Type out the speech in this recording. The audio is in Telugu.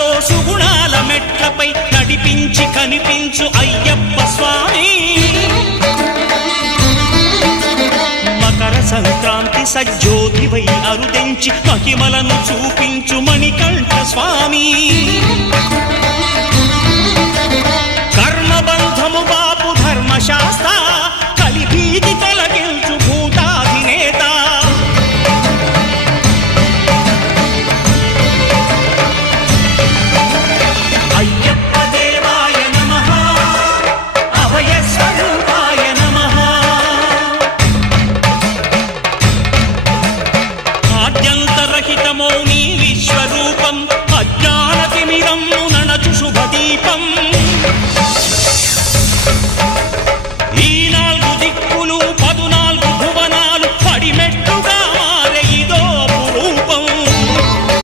సుఖాలతో సుగుణాల మెట్లపై నడిపించి కనిపించు అయ్యప్ప స్వామి. మకర సంక్రాంతి సజ్జోతివై అరుదెంచి మహిమలను చూపించు మణికంఠ స్వామి. కర్మబంధము బాపు ధర్మశాస్త్ర కలిభీతి తొలగించు భూతాధినేత. అయ్యప్ప దేవాయ నమః, అభయ స్వరూపాయ నమః. ఆద్యంతరహితమో నీ విశ్వరూపం, అజ్ఞానతిమిరం నణచు శుభదీపం.